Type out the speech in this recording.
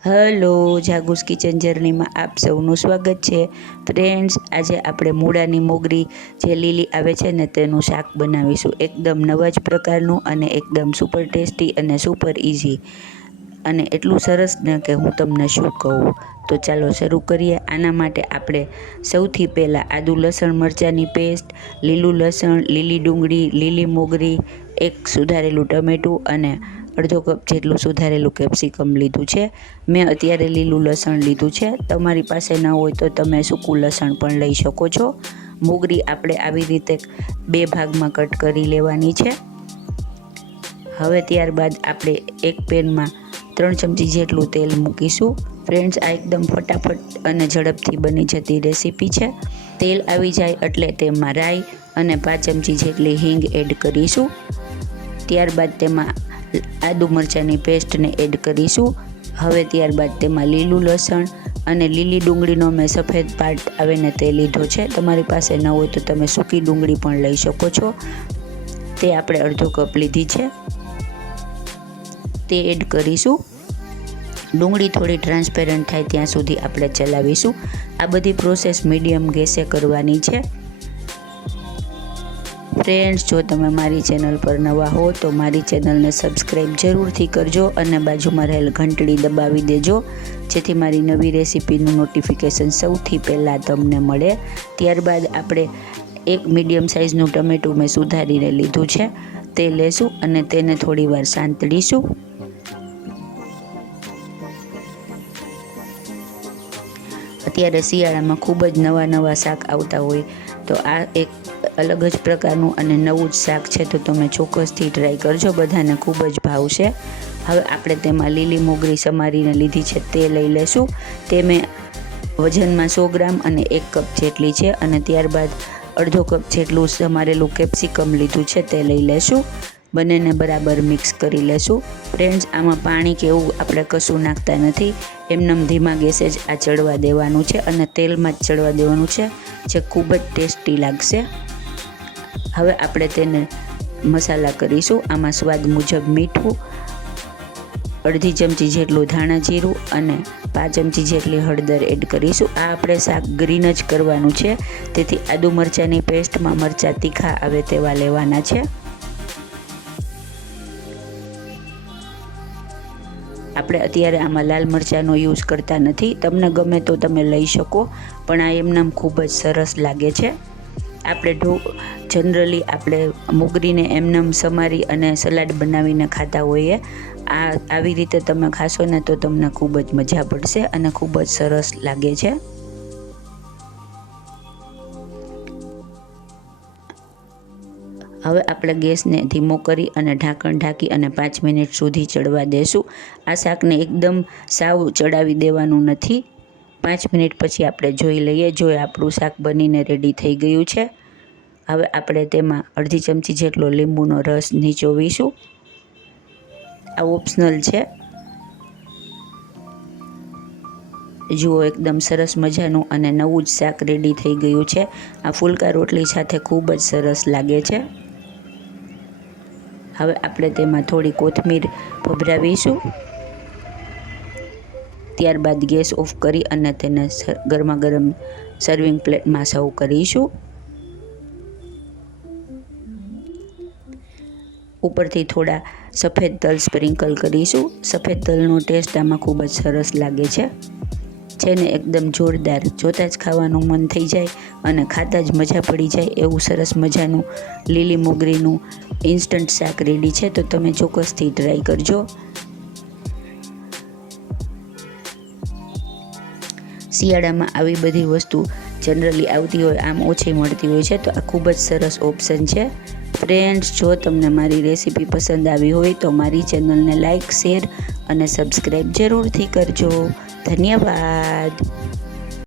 Hello, જાગુસ kitchen જર્નીમાં આપ સૌનું સ્વાગત છે. ફ્રેન્ડ્સ, આજે આપણે મૂળાની મોગરી જે લીલી આવે છે ને તેનું શાક બનાવીશું. એકદમ નવા જ પ્રકારનું અને એકદમ સુપર ટેસ્ટી અને સુપર ઇઝી અને એટલું સરસ ને કે હું તમને શું કહું? તો ચાલો શરૂ કરીએ. આના માટે આપણે સૌથી પહેલાં આદુ લસણ મરચાંની પેસ્ટ લીલું લસણ, લીલી ડુંગળી, લીલી મોગરી, એક સુધારેલું ટમેટું અને અડધો કપ જેટલું સુધારેલું કેપ્સિકમ લીધું છે, મેં અત્યારે લીલું લસણ લીધું છે. તમારી પાસે ન હોય તો તમે સૂકું લસણ પણ લઈ શકો છો. મોગરી આપણે આવી રીતે બે ભાગમાં કટ કરી લેવાની છે. હવે ત્યારબાદ આપણે એક પેનમાં ત્રણ ચમચી જેટલું તેલ મૂકીશું. ફ્રેન્ડ્સ, આ એકદમ ફટાફટ અને ઝડપથી બની જતી રેસીપી છે. તેલ આવી જાય એટલે તેમાં રાઈ અને પાંચ ચમચી જેટલી હિંગ એડ કરીશું. ત્યારબાદ તેમાં આદુ મરચાંની પેસ્ટને એડ કરીશું. હવે ત્યારબાદ તેમાં લીલું લસણ અને લીલી ડુંગળીનો મેં સફેદ પાર્ટ આવીને તે લીધો છે. તમારી પાસે ન હોય તો તમે સૂકી ડુંગળી પણ લઈ શકો છો. તે આપણે અડધો કપ લીધી છે. તે એડ કરીશું. ડુંગળી થોડી ટ્રાન્સપેરન્ટ થાય ત્યાં સુધી આપણે ચલાવીશું. આ બધી પ્રોસેસ મીડિયમ ગેસે કરવાની છે. ફ્રેન્ડ્સ જો તમે મારી ચેનલ પર નવા હો, તો મારી ચેનલને સબસ્ક્રાઈબ જરૂરથી કરજો અને બાજુમાં રહેલ ઘંટડી દબાવી દેજો. જેથી મારી નવી રેસીપીનું નોટિફિકેશન સૌથી પહેલાં તમને મળે. ત્યારબાદ આપણે એક મીડિયમ સાઇઝનું ટમેટું મેં સુધારીને લીધું છે. તે લેશું અને તેને થોડીવાર સાંતળીશું. અત્યારે શિયાળામાં ખૂબ જ નવા નવા શાક આવતા હોય, તો આ એક અલગ જ પ્રકારનું અને નવું જ શાક છે, તો તમે ચોક્કસથી ટ્રાય કરજો. બધાને ખૂબ જ ભાવશે હવે આપણે તેમાં લીલી મોગરી સમારીને લીધી છે, તે લઈ લેશું તે મેં વજનમાં સો ગ્રામ અને એક કપ જેટલી છે અને ત્યારબાદ અડધો કપ જેટલું સમારેલું કેપ્સિકમ લીધું છે, તે લઈ લેશું બંનેને બરાબર મિક્સ કરી લેશું ફ્રેન્ડ્સ આમાં પાણી કે એવું આપણે કશું નાખતા નથી. એમનેમ ધીમા ગેસે જ આ ચડવા દેવાનું છે અને તેલમાં જ ચડવા દેવાનું છે, જે ખૂબ જ ટેસ્ટી લાગશે. હવે આપણે તેને મસાલા કરીશું. આમાં સ્વાદ મુજબ મીઠું, અડધી ચમચી જેટલું ધાણા જીરું અને પાંચ ચમચી જેટલી હળદર એડ કરીશું. આ આપણે શાક ગ્રીન જ કરવાનું છે. તેથી આદુ મરચાંની પેસ્ટમાં મરચાં તીખા આવે તેવા લેવાના છે. આપણે અત્યારે આમાં લાલ મરચાંનો યુઝ કરતા નથી. તમને ગમે તો તમે લઈ શકો, પણ આ એમનામ ખૂબ જ સરસ લાગે છે. આપણે ઢો જનરલી આપણે મોગરીને એમનેમ સમારી અને સલાડ બનાવીને ખાતા હોઈએ. આ, આવી રીતે તમે ખાશો ને તો તમને ખૂબ જ મજા પડશે અને ખૂબ જ સરસ લાગે છે. હવે આપણે ગેસને ધીમો કરી અને ઢાંકણ ઢાંકી અને પાંચ મિનિટ સુધી ચડવા દેશું. આ શાકને એકદમ સાવ ચડાવી દેવાનું નથી. પાંચ મિનિટ પછી આપણે જોઈ લઈએ જો આપણું શાક બનીને રેડી થઈ ગયું છે. હવે આપણે તેમાં અડધી ચમચી જેટલો લીંબુનો રસ નીચોવીશું. આ ઓપ્શનલ છે. જુઓ એકદમ સરસ મજાનું અને નવું જ શાક રેડી થઈ ગયું છે. આ ફુલકા રોટલી સાથે ખૂબ જ સરસ લાગે છે. હવે આપણે તેમાં થોડી કોથમીર ભભરાવીશું. ત્યારબાદ ગેસ ઓફ કરી અને તેને ગરમા ગરમ સર્વિંગ પ્લેટમાં સર્વ કરીશું. ઉપરથી થોડા સફેદ તલ સ્પ્રિંકલ કરીશું. સફેદ તલનો ટેસ્ટ આમાં ખૂબ જ સરસ લાગે છે. જેને એકદમ જોરદાર, જોતાં જ ખાવાનું મન થઈ જાય અને ખાતા જ મજા પડી જાય એવું સરસ મજાનું લીલી મોગરીનું ઇન્સ્ટન્ટ શાક રેડી છે, તો તમે ચોક્કસથી ટ્રાય કરજો. શિયાળામાં આવી બધી વસ્તુ જનરલી આવતી હોય, આમ ઓછી મળતી હોય છે. તો આ ખૂબ જ સરસ ઓપ્શન છે. ફ્રેન્ડ્સ જો તમને મારી રેસીપી પસંદ આવી હોય, તો મારી ચેનલને લાઇક શેર અને સબસ્ક્રાઈબ જરૂરથી કરજો. ધન્યવાદ.